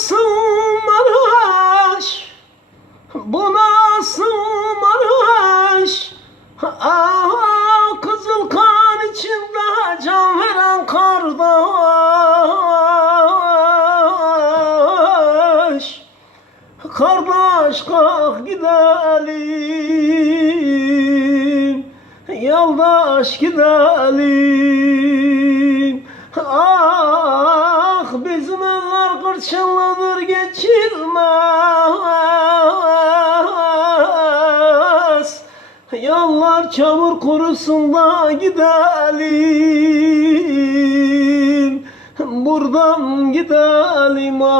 nasıl Maraş? Bu nasıl Maraş? Ah kızıl kan içinde can veren kardeş Kardeş kalk gidelim Yoldaş gidelim Ah bizim kırçınlıdır geçilmez Yollar çamur kurusun da gidelim. Buradan gidelim ah